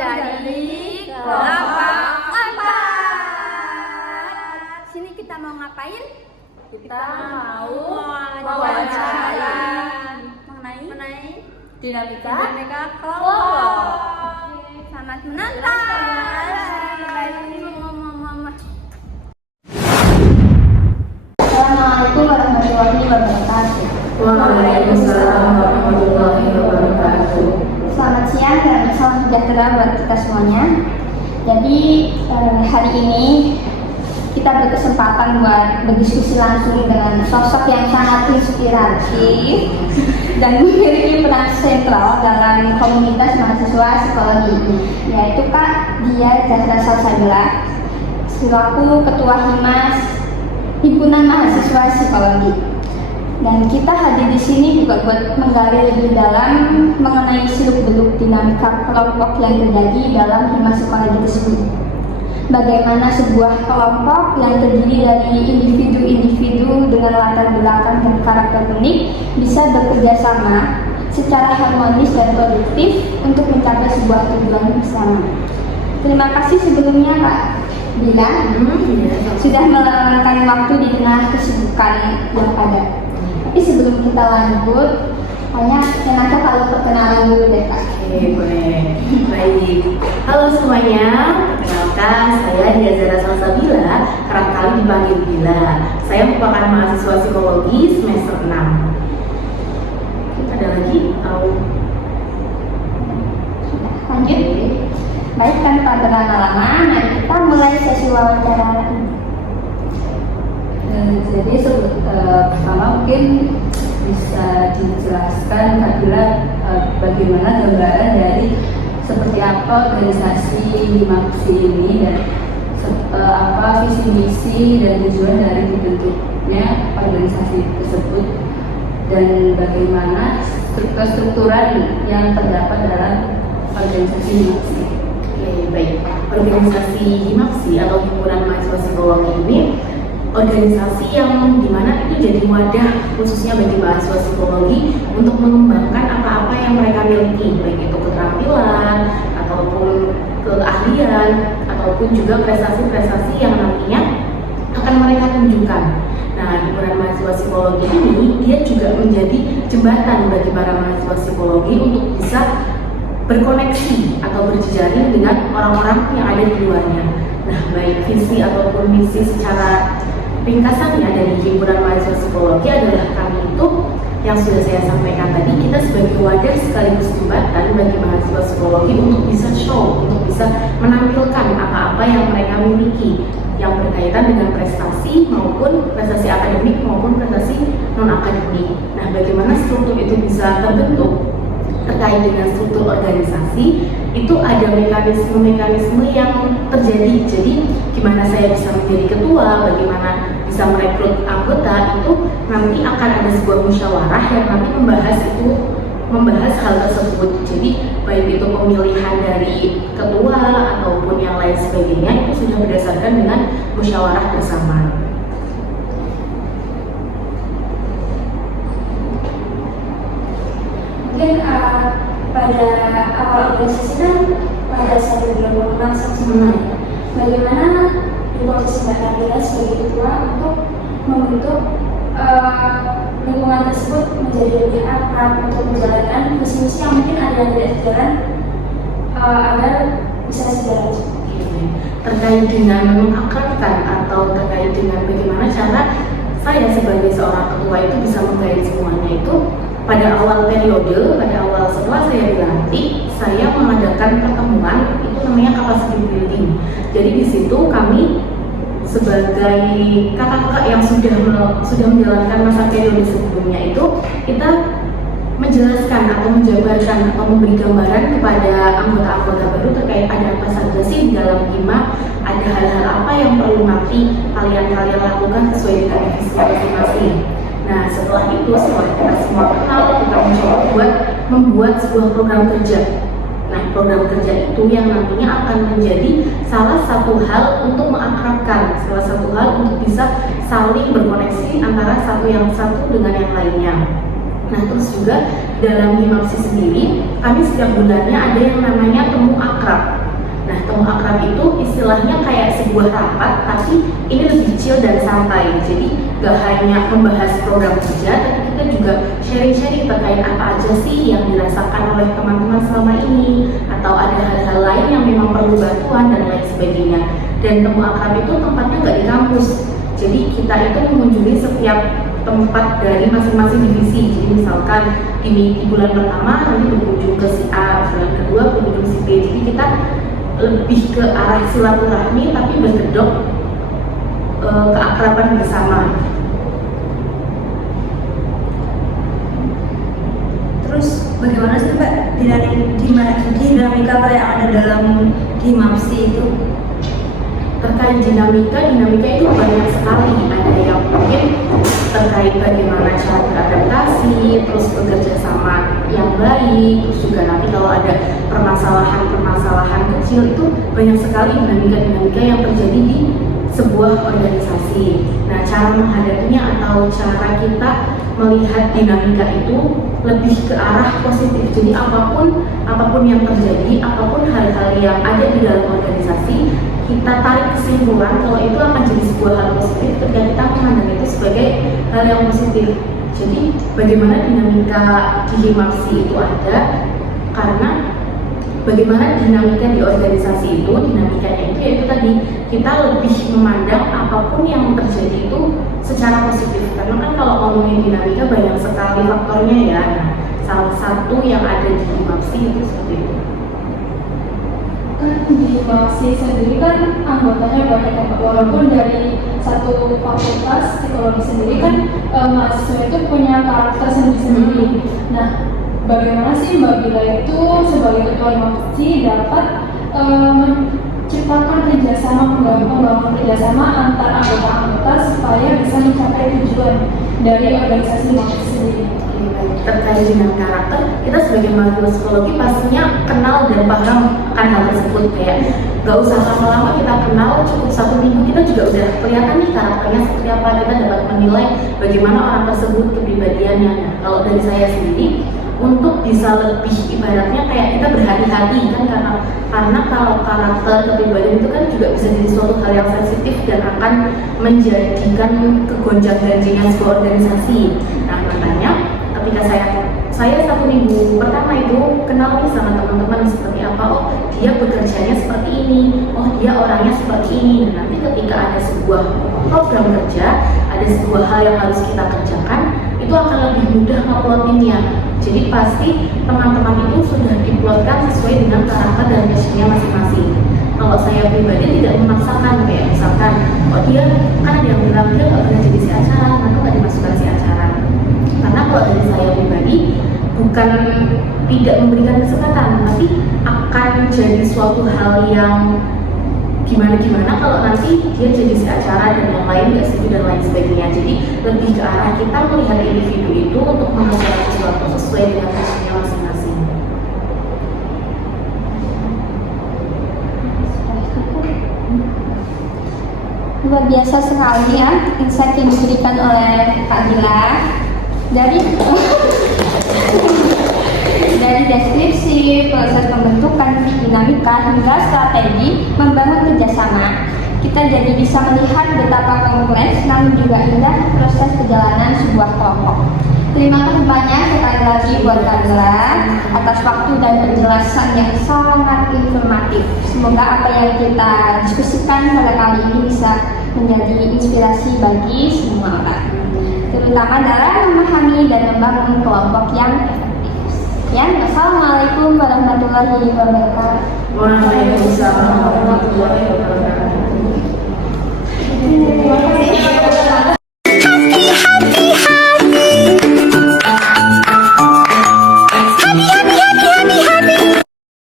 dari kelompok 4. Sini kita mau ngapain? Kita mau wawancara mengenai dinamika kelompok. Selamat menonton. Assalamualaikum warahmatullahi wabarakatuh. Waalaikumsalam warahmatullahi wabarakatuh. Selamat siang dan salam sejahtera buat kita semuanya. Jadi hari ini kita berkesempatan buat berdiskusi langsung dengan sosok yang sangat inspiratif dan memiliki peran sentral dalam komunitas mahasiswa psikologi, yaitu Kak Dia Zahra Salsabila selaku Ketua Himas Himpunan Mahasiswa Psikologi. Dan kita hadir di sini juga buat menggali lebih dalam mengenai seluk-beluk dinamika kelompok yang terjadi dalam Himas Psikologi tersebut. Bagaimana sebuah kelompok yang terdiri dari individu-individu dengan latar belakang dan karakter unik bisa bekerja sama secara harmonis dan produktif untuk mencapai sebuah tujuan bersama. Terima kasih sebelumnya Kak Bila sudah meluangkan waktu di tengah kesibukan yang padat. Tapi sebelum kita lanjut, hanya enaknya kalau perkenalan dulu deh Kak. Oke, boleh. Baik. Halo semuanya, perkenalkan saya Dia Zahra Salsabila, kerap kali dipanggil Bila. Saya merupakan mahasiswa psikologi semester 6. Ada lagi? Sudah, lanjut. Baik, tanpa berlama-lama, mari kita mulai sesi wawancara ini. Jadi pertama mungkin bisa dijelaskan Kak Bila bagaimana gambaran dari seperti apa organisasi Himaksi ini dan apa visi misi dan tujuan dari dibentuknya organisasi tersebut dan bagaimana kestrukturan yang terdapat dalam organisasi Himaksi. Oke, baik. Organisasi Himaksi atau Himpunan Mahasiswa Psikologi ini organisasi yang dimana itu jadi wadah khususnya bagi mahasiswa psikologi untuk mengembangkan apa-apa yang mereka miliki, baik itu keterampilan ataupun keahlian ataupun juga prestasi-prestasi yang nantinya akan mereka tunjukkan. Nah, Himpunan Mahasiswa Psikologi ini dia juga menjadi jembatan bagi para mahasiswa psikologi untuk bisa berkoneksi atau berjejaring dengan orang-orang yang ada di luarnya. Nah, baik visi ataupun misi secara ringkasannya dari Himpunan Mahasiswa Psikologi adalah kami itu yang sudah saya sampaikan tadi, kita sebagai wadah sekaligus jembatan bagi mahasiswa psikologi untuk bisa show, untuk bisa menampilkan apa-apa yang mereka miliki yang berkaitan dengan prestasi maupun prestasi akademik maupun prestasi non-akademik. Nah, bagaimana struktur itu bisa terbentuk terkait dengan struktur organisasi, itu ada mekanisme-mekanisme yang terjadi. Jadi gimana saya bisa menjadi ketua, bagaimana bisa merekrut anggota, itu nanti akan ada sebuah musyawarah yang nanti membahas hal tersebut. Jadi baik itu pemilihan dari ketua ataupun yang lain sebagainya itu sudah berdasarkan dengan musyawarah bersama. Mungkin pada awal organisasi kan pada saat bergabung sebenarnya. Bagaimana di posisi Mbak Bila sebagai ketua untuk membentuk lingkungan tersebut menjadi lebih akrab untuk menjalankan visi-misi yang mungkin ada yang tidak berjalan agar bisa segera terkait dengan mengakrabkan atau terkait dengan bagaimana cara saya sebagai seorang ketua itu bisa menggait semuanya itu. Pada awal periode, setelah saya dilantik, saya mengadakan pertemuan itu namanya capacity building. Jadi di situ kami sebagai kakak-kakak yang sudah menjalankan masa periode sebelumnya itu, kita menjelaskan atau menjabarkan atau memberi gambaran kepada anggota-anggota baru terkait ada apa saja sih di dalam HIMA, ada hal-hal apa yang perlu nanti kalian lakukan sesuai dengan visi masing-masing. Nah, setelah itu, setelah kita semua kenal, kita mencoba membuat sebuah program kerja. Nah, program kerja itu yang nantinya akan menjadi salah satu hal untuk mengakrabkan, salah satu hal untuk bisa saling berkoneksi antara satu dengan yang lainnya. Nah, terus juga dalam Himaksi sendiri, kami setiap bulannya ada yang namanya temu akrab. istilahnya kayak sebuah rapat, tapi ini lebih chill dan santai. Jadi gak hanya membahas program kerja, tapi kita juga sharing-sharing terkait apa aja sih yang dirasakan oleh teman-teman selama ini, atau ada hal-hal lain yang memang perlu bantuan dan lain sebagainya. Dan temu akrab itu tempatnya gak di kampus, jadi kita itu mengunjungi setiap tempat dari masing-masing divisi. Jadi misalkan di bulan pertama nanti berkunjung ke si A, bulan kedua berkunjung si B. Jadi kita lebih ke arah silaturahmi tapi berkedok keakraban bersama. Terus bagaimana sih Mbak dinamika yang ada dalam Himapsi itu? Terkait dinamika itu banyak sekali. Ada yang mungkin terkait bagaimana cara beradaptasi, terus bekerja sama yang baik, terus juga nanti kalau ada permasalahan kecil, itu banyak sekali dinamika yang terjadi di sebuah organisasi. Nah, cara menghadapinya atau cara kita melihat dinamika itu lebih ke arah positif. Jadi apapun yang terjadi, apapun hal-hal yang ada di dalam organisasi, kita tarik kesimpulan kalau itu akan jadi sebuah hal positif ketika kita memandang itu sebagai hal yang positif. Jadi bagaimana dinamika di Himapsi itu ada, karena bagaimana dinamika di organisasi itu, dinamikanya itu yaitu tadi kita lebih memandang apapun yang terjadi itu secara positif. Karena kan kalau ngomongin dinamika banyak sekali faktornya ya. Nah, salah satu yang ada di Himapsi itu seperti itu. Kan di Himapsi sendiri kan anggotanya banyak ya, walaupun dari satu fakultas psikologi sendiri kan mahasiswa itu punya karakter sendiri-sendiri. Nah, bagaimana sih Mbak Bila itu sebagai ketua Himapsi dapat menciptakan kerjasama, membangun kerjasama antar anggota-anggota supaya bisa mencapai tujuan dari organisasi Himapsi sendiri? Terkait dengan karakter, kita sebagai mahasiswa psikologi pastinya kenal dan paham akan hal tersebut. Kayak gak usah lama-lama kita kenal, cukup 1 minggu kita juga udah kelihatan nih karakternya seperti apa. Kita dapat menilai bagaimana orang tersebut kepribadiannya. Nah, kalau dari saya sendiri, untuk bisa lebih ibaratnya kayak kita berhati-hati kan, karena kalau karakter kepribadian itu kan juga bisa jadi suatu hal yang sensitif dan akan menjadikan kegonjang-ganjingan sebuah organisasi. Nah, makanya ketika saya 1 minggu pertama itu kenal nih sama teman-teman seperti apa. Oh, dia bekerjanya seperti ini, oh dia orangnya seperti ini. Dan nanti ketika ada sebuah program kerja, ada sebuah hal yang harus kita kerjakan, itu akan lebih mudah ngeplotinnya. Jadi pasti teman-teman itu sudah diplotkan sesuai dengan karakter dan passionnya masing-masing. Kalau saya pribadi tidak memaksakan, kayak misalkan, oh dia kan ada yang bilang dia nggak pernah jadi si acara, maka nggak dimasukkan si acara. Karena kalau dari saya pribadi, bukan tidak memberikan kesempatan, tapi akan jadi suatu hal yang gimana kalau nanti dia jadi si acara dan yang lain nggak setuju dan lain sebagainya. Jadi lebih ke arah kita melihat individu itu untuk mengerjakan sesuatu sesuai dengan passionnya masing-masing. Luar biasa sekali ya insight yang diberikan oleh Kak Bila. Dari deskripsi, proses pembentukan dinamika hingga strategi membangun kerjasama, kita jadi bisa melihat betapa kompleks namun juga indah proses perjalanan sebuah kelompok. Terima kasih banyak sekali lagi buat Kak Bila atas waktu dan penjelasan yang sangat informatif. Semoga apa yang kita diskusikan pada kali ini bisa menjadi inspirasi bagi semua orang, terutama dalam memahami dan membangun kelompok yang efektif. Ya, wassalamualaikum warahmatullahi wabarakatuh. Waalaikumsalam warahmatullahi wabarakatuh.